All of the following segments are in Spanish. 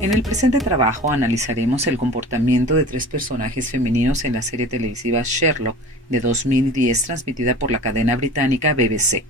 En el presente trabajo analizaremos el comportamiento de tres personajes femeninos en la serie televisiva Sherlock de 2010 transmitida por la cadena británica BBC.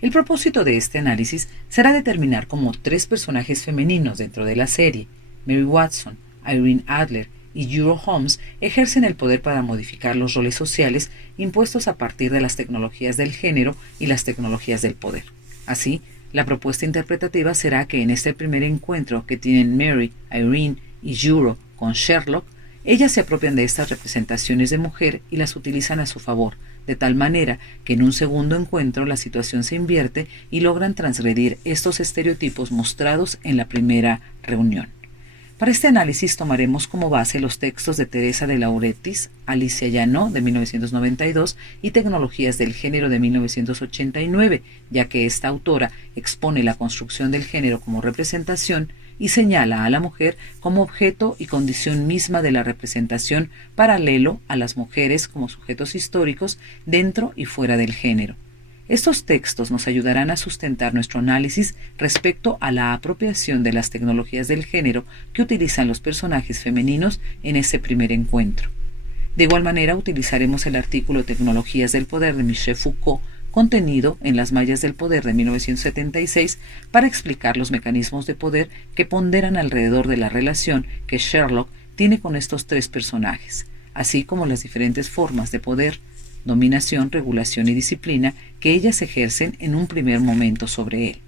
El propósito de este análisis será determinar cómo tres personajes femeninos dentro de la serie, Mary Watson, Irene Adler y Juro Holmes, ejercen el poder para modificar los roles sociales impuestos a partir de las tecnologías del género y las tecnologías del poder. Así, la propuesta interpretativa será que en este primer encuentro que tienen Mary, Irene y Juro con Sherlock, ellas se apropian de estas representaciones de mujer y las utilizan a su favor, de tal manera que en un segundo encuentro la situación se invierte y logran transgredir estos estereotipos mostrados en la primera reunión. Para este análisis tomaremos como base los textos de Teresa de Lauretis, Alicia Llano, de 1992, y Tecnologías del Género, de 1989, ya que esta autora expone la construcción del género como representación y señala a la mujer como objeto y condición misma de la representación, paralelo a las mujeres como sujetos históricos dentro y fuera del género. Estos textos nos ayudarán a sustentar nuestro análisis respecto a la apropiación de las tecnologías del género que utilizan los personajes femeninos en ese primer encuentro. De igual manera, utilizaremos el artículo Tecnologías del Poder de Michel Foucault, contenido en Las Mallas del Poder de 1976, para explicar los mecanismos de poder que ponderan alrededor de la relación que Sherlock tiene con estos tres personajes, así como las diferentes formas de poder, dominación, regulación y disciplina que ellas ejercen en un primer momento sobre él.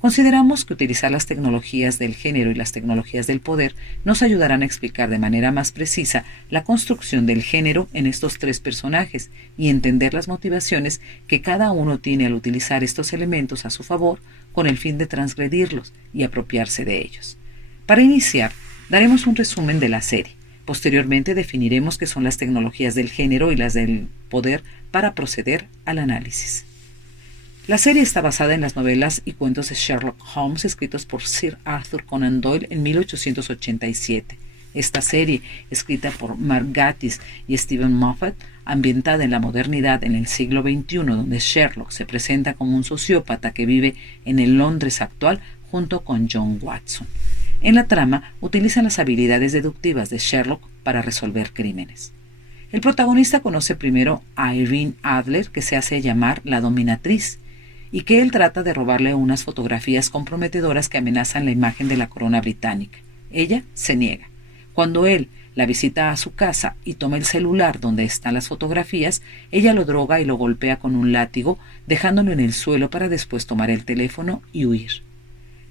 Consideramos que utilizar las tecnologías del género y las tecnologías del poder nos ayudarán a explicar de manera más precisa la construcción del género en estos tres personajes y entender las motivaciones que cada uno tiene al utilizar estos elementos a su favor con el fin de transgredirlos y apropiarse de ellos. Para iniciar, daremos un resumen de la serie. Posteriormente definiremos qué son las tecnologías del género y las del poder para proceder al análisis. La serie está basada en las novelas y cuentos de Sherlock Holmes escritos por Sir Arthur Conan Doyle en 1887. Esta serie, escrita por Mark Gatiss y Stephen Moffat, ambientada en la modernidad en el siglo XXI, donde Sherlock se presenta como un sociópata que vive en el Londres actual junto con John Watson. En la trama, utilizan las habilidades deductivas de Sherlock para resolver crímenes. El protagonista conoce primero a Irene Adler, que se hace llamar la dominatriz, y que él trata de robarle unas fotografías comprometedoras que amenazan la imagen de la corona británica. Ella se niega. Cuando él la visita a su casa y toma el celular donde están las fotografías, ella lo droga y lo golpea con un látigo, dejándolo en el suelo para después tomar el teléfono y huir.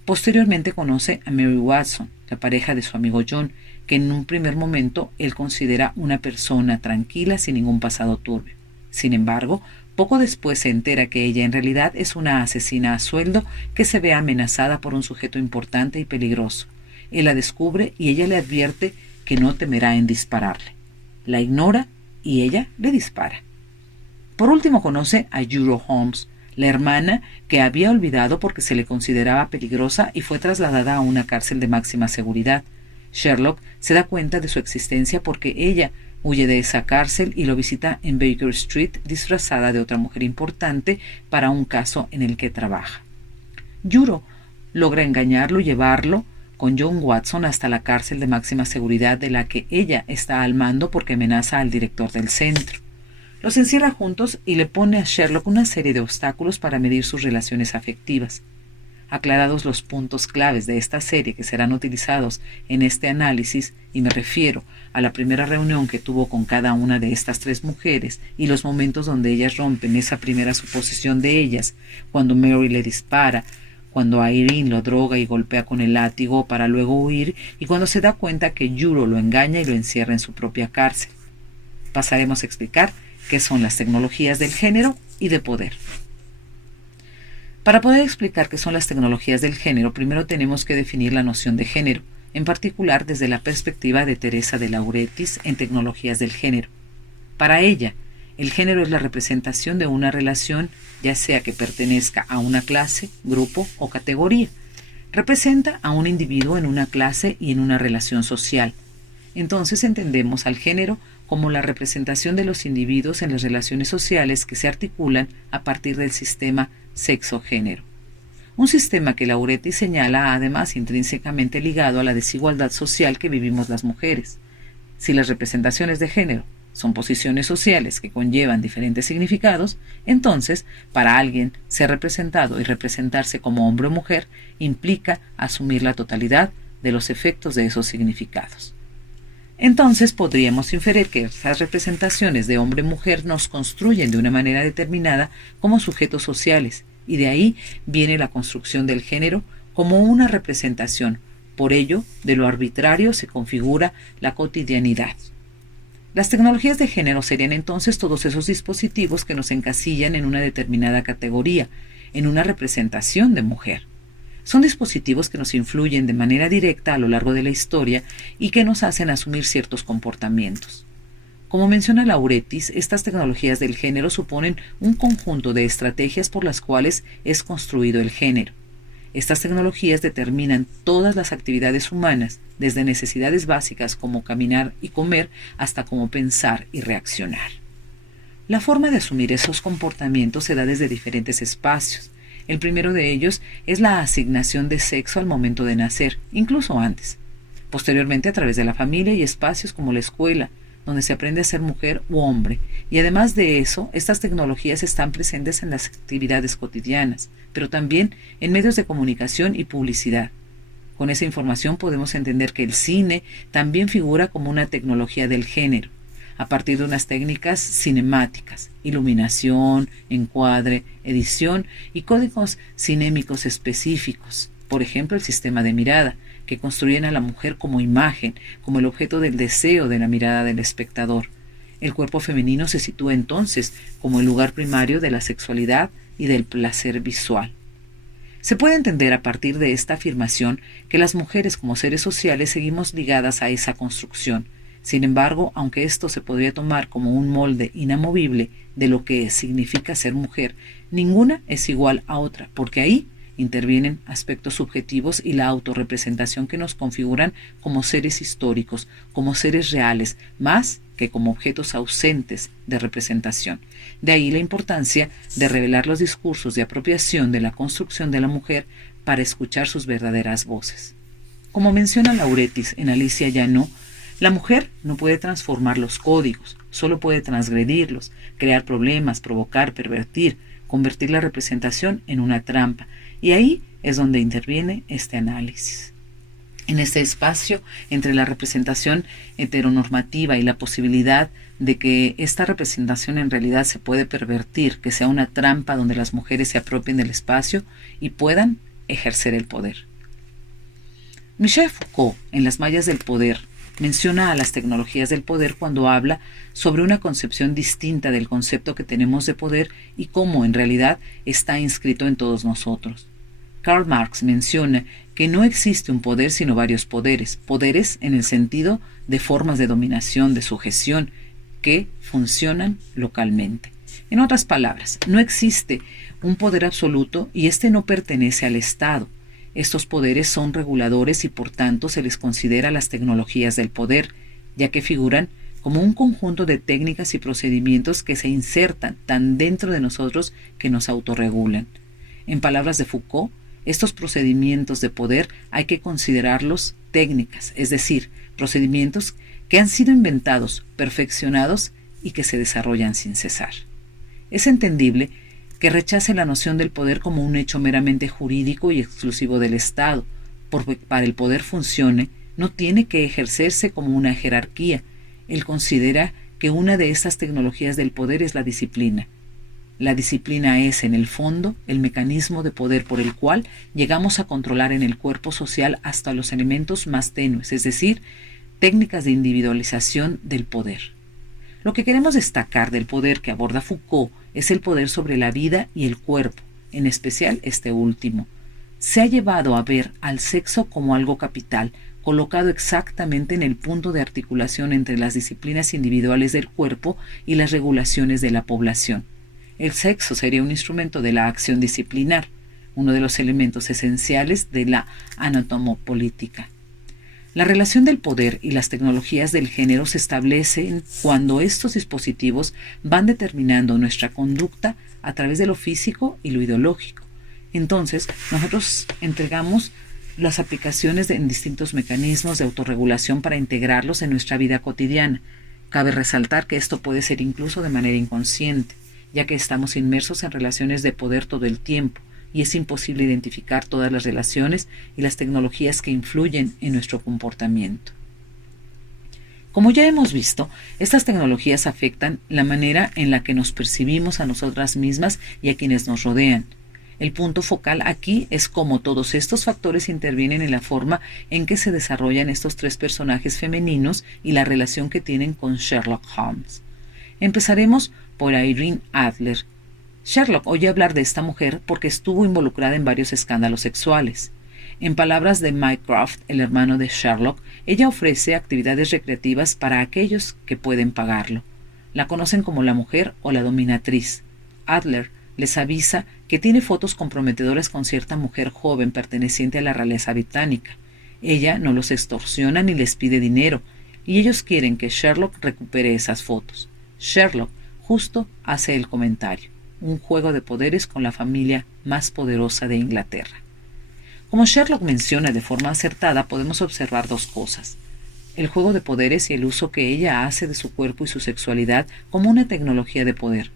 Posteriormente conoce a Mary Watson, la pareja de su amigo John, que en un primer momento él considera una persona tranquila sin ningún pasado turbio. Sin embargo, poco después se entera que ella en realidad es una asesina a sueldo que se ve amenazada por un sujeto importante y peligroso. Él la descubre y ella le advierte que no temerá en dispararle. La ignora y ella le dispara. Por último conoce a Juro Holmes, la hermana que había olvidado porque se le consideraba peligrosa y fue trasladada a una cárcel de máxima seguridad. Sherlock se da cuenta de su existencia porque ella huye de esa cárcel y lo visita en Baker Street disfrazada de otra mujer importante para un caso en el que trabaja. Juro logra engañarlo y llevarlo con John Watson hasta la cárcel de máxima seguridad de la que ella está al mando porque amenaza al director del centro. Los encierra juntos y le pone a Sherlock una serie de obstáculos para medir sus relaciones afectivas. Aclarados los puntos claves de esta serie que serán utilizados en este análisis, y me refiero a la primera reunión que tuvo con cada una de estas tres mujeres y los momentos donde ellas rompen esa primera suposición de ellas, cuando Mary le dispara, cuando a Irene lo droga y golpea con el látigo para luego huir, y cuando se da cuenta que Juro lo engaña y lo encierra en su propia cárcel. Pasaremos a explicar qué son las tecnologías del género y de poder. Para poder explicar qué son las tecnologías del género, primero tenemos que definir la noción de género, en particular desde la perspectiva de Teresa de Lauretis en Tecnologías del Género. Para ella, el género es la representación de una relación, ya sea que pertenezca a una clase, grupo o categoría. Representa a un individuo en una clase y en una relación social. Entonces entendemos al género como la representación de los individuos en las relaciones sociales que se articulan a partir del sistema sexo-género. un sistema que Lauretti señala además intrínsecamente ligado a la desigualdad social que vivimos las mujeres. Si las representaciones de género son posiciones sociales que conllevan diferentes significados, entonces, para alguien, ser representado y representarse como hombre o mujer implica asumir la totalidad de los efectos de esos significados. Entonces podríamos inferir que esas representaciones de hombre-mujer nos construyen de una manera determinada como sujetos sociales, y de ahí viene la construcción del género como una representación. Por ello, de lo arbitrario se configura la cotidianidad. Las tecnologías de género serían entonces todos esos dispositivos que nos encasillan en una determinada categoría, en una representación de mujer. Son dispositivos que nos influyen de manera directa a lo largo de la historia y que nos hacen asumir ciertos comportamientos. Como menciona Lauretis, estas tecnologías del género suponen un conjunto de estrategias por las cuales es construido el género. Estas tecnologías determinan todas las actividades humanas, desde necesidades básicas como caminar y comer hasta cómo pensar y reaccionar. La forma de asumir esos comportamientos se da desde diferentes espacios. El primero de ellos es la asignación de sexo al momento de nacer, incluso antes. Posteriormente a través de la familia y espacios como la escuela, donde se aprende a ser mujer u hombre. Y además de eso, estas tecnologías están presentes en las actividades cotidianas, pero también en medios de comunicación y publicidad. Con esa información podemos entender que el cine también figura como una tecnología del género, a partir de unas técnicas cinemáticas, iluminación, encuadre, edición y códigos cinémicos específicos. Por ejemplo, el sistema de mirada, que construyen a la mujer como imagen, como el objeto del deseo de la mirada del espectador. El cuerpo femenino se sitúa entonces como el lugar primario de la sexualidad y del placer visual. Se puede entender a partir de esta afirmación que las mujeres como seres sociales seguimos ligadas a esa construcción. Sin embargo, aunque esto se podría tomar como un molde inamovible de lo que significa ser mujer, ninguna es igual a otra, porque ahí intervienen aspectos subjetivos y la autorrepresentación que nos configuran como seres históricos, como seres reales, más que como objetos ausentes de representación. De ahí la importancia de revelar los discursos de apropiación de la construcción de la mujer para escuchar sus verdaderas voces. Como menciona Lauretis en Alicia Llano, la mujer no puede transformar los códigos, solo puede transgredirlos, crear problemas, provocar, pervertir, convertir la representación en una trampa. Y ahí es donde interviene este análisis. En este espacio entre la representación heteronormativa y la posibilidad de que esta representación en realidad se puede pervertir, que sea una trampa donde las mujeres se apropien del espacio y puedan ejercer el poder. Michel Foucault, en Las mallas del poder, menciona a las tecnologías del poder cuando habla sobre una concepción distinta del concepto que tenemos de poder y cómo en realidad está inscrito en todos nosotros. Karl Marx menciona que no existe un poder sino varios poderes, poderes en el sentido de formas de dominación, de sujeción, que funcionan localmente. En otras palabras, no existe un poder absoluto y este no pertenece al Estado. Estos poderes son reguladores y por tanto se les considera las tecnologías del poder, ya que figuran como un conjunto de técnicas y procedimientos que se insertan tan dentro de nosotros que nos autorregulan. En palabras de Foucault, estos procedimientos de poder hay que considerarlos técnicas, es decir, procedimientos que han sido inventados, perfeccionados y que se desarrollan sin cesar. Es entendible que rechace la noción del poder como un hecho meramente jurídico y exclusivo del Estado, porque para el poder funcione no tiene que ejercerse como una jerarquía. Él considera que una de estas tecnologías del poder es la disciplina. La disciplina es, en el fondo, el mecanismo de poder por el cual llegamos a controlar en el cuerpo social hasta los elementos más tenues, es decir, técnicas de individualización del poder. Lo que queremos destacar del poder que aborda Foucault es el poder sobre la vida y el cuerpo, en especial este último. Se ha llevado a ver al sexo como algo capital, colocado exactamente en el punto de articulación entre las disciplinas individuales del cuerpo y las regulaciones de la población. El sexo sería un instrumento de la acción disciplinar, uno de los elementos esenciales de la anatomopolítica. La relación del poder y las tecnologías del género se establecen cuando estos dispositivos van determinando nuestra conducta a través de lo físico y lo ideológico. Entonces, nosotros entregamos las aplicaciones en distintos mecanismos de autorregulación para integrarlos en nuestra vida cotidiana. Cabe resaltar que esto puede ser incluso de manera inconsciente, ya que estamos inmersos en relaciones de poder todo el tiempo, y es imposible identificar todas las relaciones y las tecnologías que influyen en nuestro comportamiento. Como ya hemos visto, estas tecnologías afectan la manera en la que nos percibimos a nosotras mismas y a quienes nos rodean. El punto focal aquí es cómo todos estos factores intervienen en la forma en que se desarrollan estos tres personajes femeninos y la relación que tienen con Sherlock Holmes. Empezaremos por Irene Adler. Sherlock oye hablar de esta mujer porque estuvo involucrada en varios escándalos sexuales. En palabras de Mycroft, el hermano de Sherlock, ella ofrece actividades recreativas para aquellos que pueden pagarlo. La conocen como la mujer o la dominatriz. Adler les avisa que tiene fotos comprometedoras con cierta mujer joven perteneciente a la realeza británica. Ella no los extorsiona ni les pide dinero, y ellos quieren que Sherlock recupere esas fotos. Sherlock justo hace el comentario: un juego de poderes con la familia más poderosa de Inglaterra. Como Sherlock menciona de forma acertada, podemos observar dos cosas: el juego de poderes y el uso que ella hace de su cuerpo y su sexualidad como una tecnología de poder.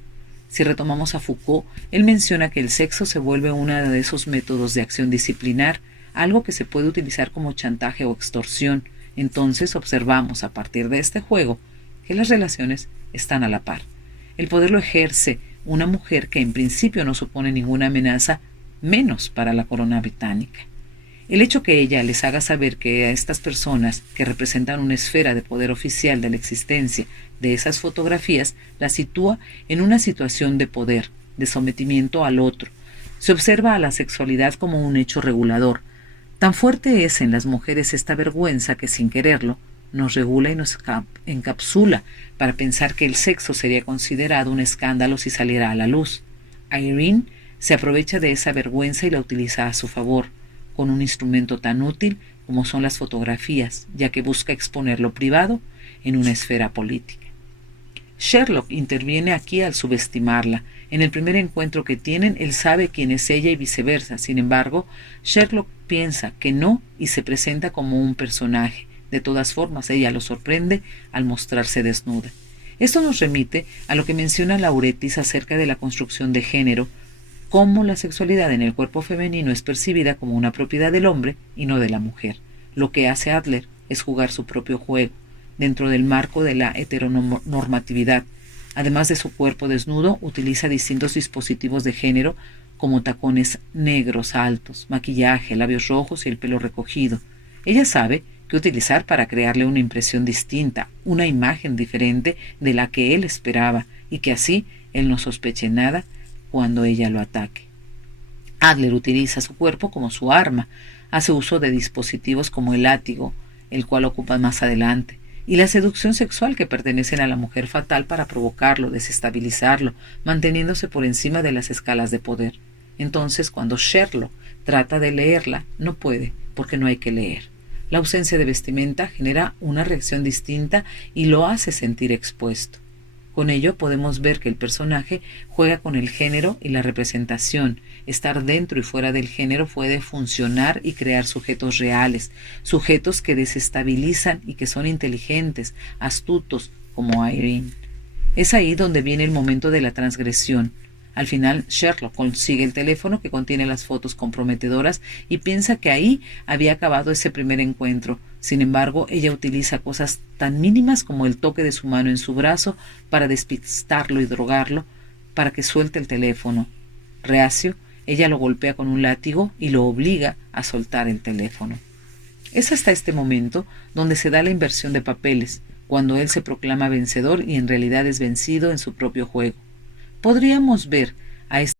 Si retomamos a Foucault, él menciona que el sexo se vuelve uno de esos métodos de acción disciplinar, algo que se puede utilizar como chantaje o extorsión. Entonces observamos a partir de este juego que las relaciones están a la par. El poder lo ejerce una mujer que en principio no supone ninguna amenaza, menos para la corona británica. El hecho que ella les haga saber que a estas personas, que representan una esfera de poder oficial de la existencia de esas fotografías, la sitúa en una situación de poder, de sometimiento al otro. Se observa a la sexualidad como un hecho regulador. Tan fuerte es en las mujeres esta vergüenza que, sin quererlo, nos regula y nos encapsula para pensar que el sexo sería considerado un escándalo si saliera a la luz. Irene se aprovecha de esa vergüenza y la utiliza a su favor, con un instrumento tan útil como son las fotografías, ya que busca exponer lo privado en una esfera política. Sherlock interviene aquí al subestimarla. En el primer encuentro que tienen, él sabe quién es ella y viceversa. Sin embargo, Sherlock piensa que no y se presenta como un personaje. De todas formas, ella lo sorprende al mostrarse desnuda. Esto nos remite a lo que menciona Lauretis acerca de la construcción de género, cómo la sexualidad en el cuerpo femenino es percibida como una propiedad del hombre y no de la mujer. Lo que hace Adler es jugar su propio juego, dentro del marco de la heteronormatividad. Además de su cuerpo desnudo, utiliza distintos dispositivos de género como tacones negros altos, maquillaje, labios rojos y el pelo recogido. Ella sabe qué utilizar para crearle una impresión distinta, una imagen diferente de la que él esperaba, y que así él no sospeche nada cuando ella lo ataque. Adler utiliza su cuerpo como su arma, hace uso de dispositivos como el látigo, el cual ocupa más adelante, y la seducción sexual que pertenecen a la mujer fatal para provocarlo, desestabilizarlo, manteniéndose por encima de las escalas de poder. Entonces, cuando Sherlock trata de leerla, no puede, porque no hay que leer. La ausencia de vestimenta genera una reacción distinta y lo hace sentir expuesto. Con ello podemos ver que el personaje juega con el género y la representación. Estar dentro y fuera del género puede funcionar y crear sujetos reales, sujetos que desestabilizan y que son inteligentes, astutos, como Irene. Es ahí donde viene el momento de la transgresión. Al final, Sherlock consigue el teléfono que contiene las fotos comprometedoras y piensa que ahí había acabado ese primer encuentro. Sin embargo, ella utiliza cosas tan mínimas como el toque de su mano en su brazo para despistarlo y drogarlo, para que suelte el teléfono. Reacio, ella lo golpea con un látigo y lo obliga a soltar el teléfono. Es hasta este momento donde se da la inversión de papeles, cuando él se proclama vencedor y en realidad es vencido en su propio juego. Podríamos ver a